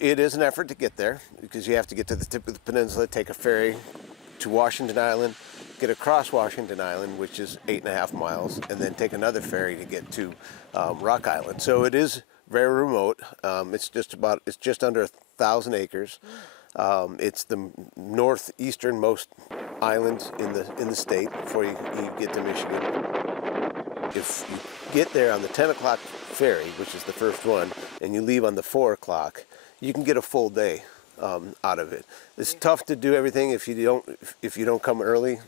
It is an effort to get there because you have to get to the tip of the peninsula, take a ferry to Washington Island, get across Washington Island, which is 8.5 miles, and then take another ferry to get to Rock Island. So it is very remote. It's just under 1,000 acres. It's the northeasternmost island in the state before you get to Michigan. If you get there on the 10 o'clock ferry, which is the first one, and you leave on the 4 o'clock, you can get a full day out of it. It's tough to do everything if you don't come early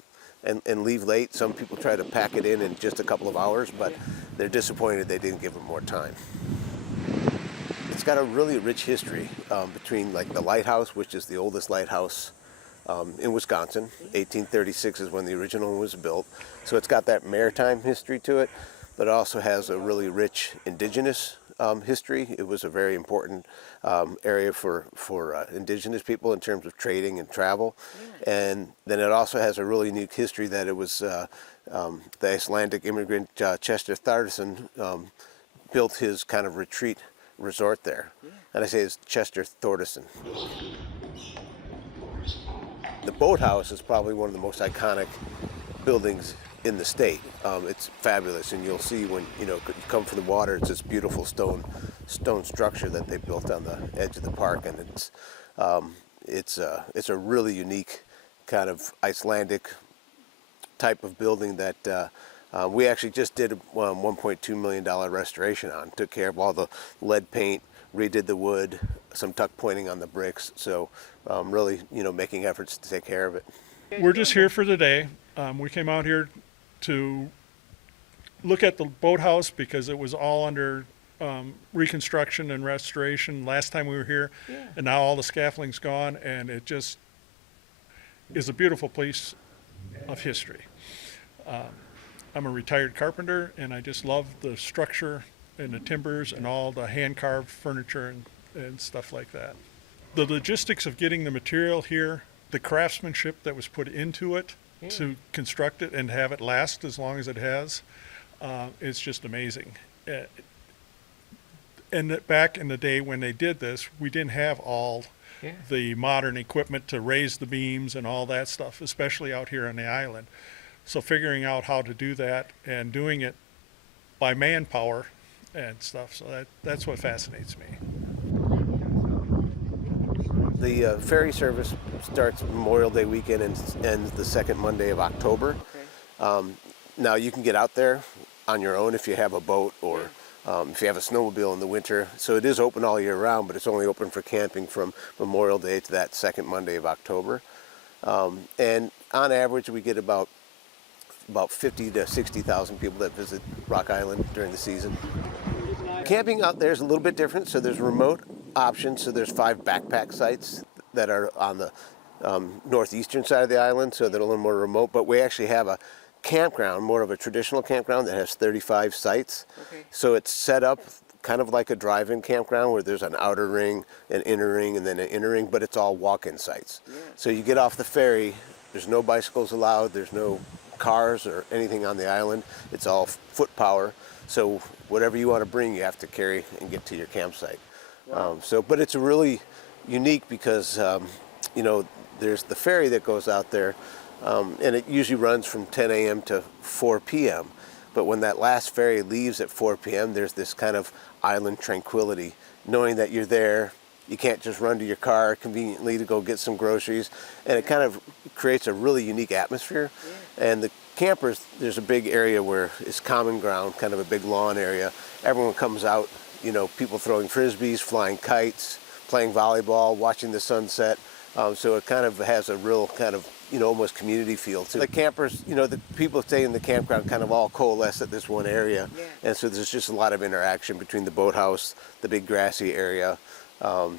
and leave late. Some people try to pack it in just a couple of hours, but they're disappointed they didn't give them more time. It's got a really rich history between like the lighthouse, which is the oldest lighthouse in Wisconsin. 1836 is when the original one was built. So it's got that maritime history to it, but it also has a really rich indigenous history. It was a very important area for indigenous people in terms of trading and travel. And then it also has a really unique history that it was the Icelandic immigrant Chester Thordarson built his kind of retreat resort there. And I say it's Chester Thordarson. The Boathouse is probably one of the most iconic buildings in the state. It's fabulous, and you'll see when you come from the water, it's this beautiful stone structure that they built on the edge of the park, and it's a really unique kind of Icelandic type of building that we actually just did a $1.2 million restoration on. Took care of all the lead paint, redid the wood, some tuck pointing on the bricks. So really, making efforts to take care of it. We're just here for the day. We came out here to look at the boathouse because it was all under reconstruction and restoration last time we were here, and now all the scaffolding's gone, and it just is a beautiful piece of history. I'm a retired carpenter, and I just love the structure and the timbers and all the hand-carved furniture and stuff like that. The logistics of getting the material here, the craftsmanship that was put into it to construct it and have it last as long as it has, it's just amazing. And back in the day when they did this, we didn't have all the modern equipment to raise the beams and all that stuff, especially out here on the island. So figuring out how to do that and doing it by manpower and stuff, so that's what fascinates me. The ferry service starts Memorial Day weekend and ends the second Monday of October. Now you can get out there on your own if you have a boat or if you have a snowmobile in the winter. So it is open all year round, but it's only open for camping from Memorial Day to that second Monday of October. And on average, we get about 50 to 60,000 people that visit Rock Island during the season. Camping out there is a little bit different. So there's remote options. So there's 5 backpack sites that are on the northeastern side of the island, so they're a little more remote. But we actually have a campground, more of a traditional campground that has 35 sites. So it's set up kind of like a drive-in campground where there's an outer ring, an inner ring, and then an inner ring, but it's all walk-in sites. So you get off the ferry, there's no bicycles allowed, there's no cars or anything on the island. It's all foot power. So whatever you want to bring, you have to carry and get to your campsite. But it's really unique because, there's the ferry that goes out there, and it usually runs from 10 a.m. to 4 p.m. But when that last ferry leaves at 4 p.m., there's this kind of island tranquility, knowing that you're there. You can't just run to your car conveniently to go get some groceries. And it kind of creates a really unique atmosphere. And the campers, there's a big area where it's common ground, kind of a big lawn area. Everyone comes out, people throwing frisbees, flying kites, playing volleyball, watching the sunset. So it kind of has a real kind of, almost community feel to it. The campers, the people stay in the campground kind of all coalesce at this one area. And so there's just a lot of interaction between the boathouse, the big grassy area, and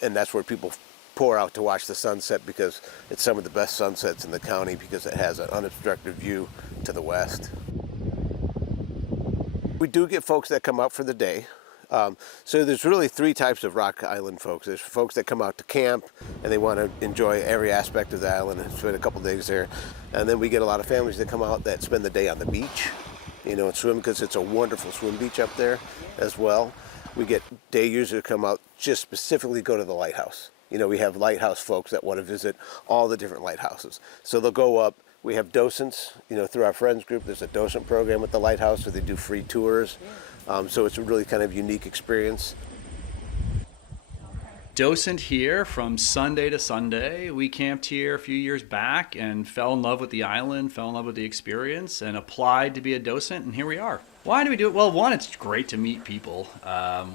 that's where people pour out to watch the sunset because it's some of the best sunsets in the county because it has an unobstructed view to the west. We do get folks that come out for the day. So there's really 3 types of Rock Island folks. There's folks that come out to camp and they want to enjoy every aspect of the island and spend a couple days there. And then we get a lot of families that come out that spend the day on the beach, and swim because it's a wonderful swim beach up there as well. We get day users who come out just specifically go to the lighthouse. You know, we have lighthouse folks that want to visit all the different lighthouses. So they'll go up. We have docents, you know, through our friends group. There's a docent program at the lighthouse where they do free tours. So it's a really kind of unique experience. Docent here from Sunday to Sunday. We camped here a few years back and fell in love with the island, fell in love with the experience, and applied to be a docent, and here we are. Why do we do it? Well, one, it's great to meet people.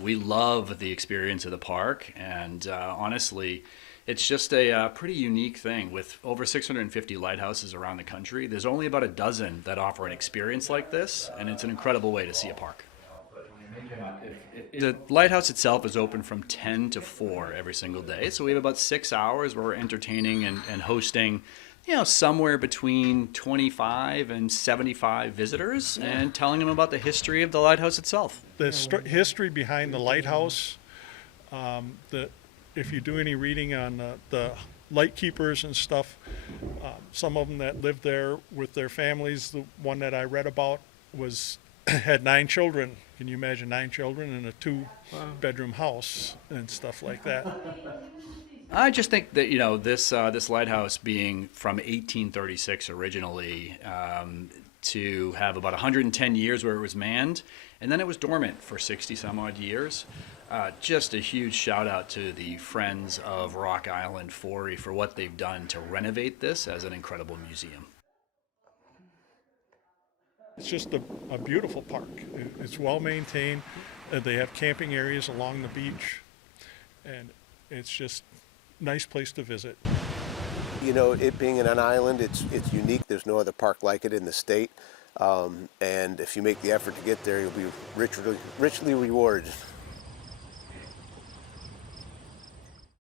We love the experience of the park, and honestly, it's just a pretty unique thing. With over 650 lighthouses around the country, there's only about a dozen that offer an experience like this, and it's an incredible way to see a park. The lighthouse itself is open from 10 to 4 every single day, so we have about 6 hours where we're entertaining and hosting, you know, somewhere between 25 and 75 visitors and telling them about the history of the lighthouse itself. The history behind the lighthouse, if you do any reading on the light keepers and stuff, some of them that lived there with their families, the one that I read about had 9 children. Can you imagine 9 children in a 2-bedroom house and stuff like that? I just think that, you know, this lighthouse being from 1836 originally, to have about 110 years where it was manned, and then it was dormant for 60 some odd years. Just a huge shout out to the Friends of Rock Island Ferry for what they've done to renovate this as an incredible museum. It's just a beautiful park. It's well maintained. They have camping areas along the beach, and it's just a nice place to visit. You know, it being in an island, it's unique. There's no other park like it in the state. And if you make the effort to get there, you'll be richly rewarded.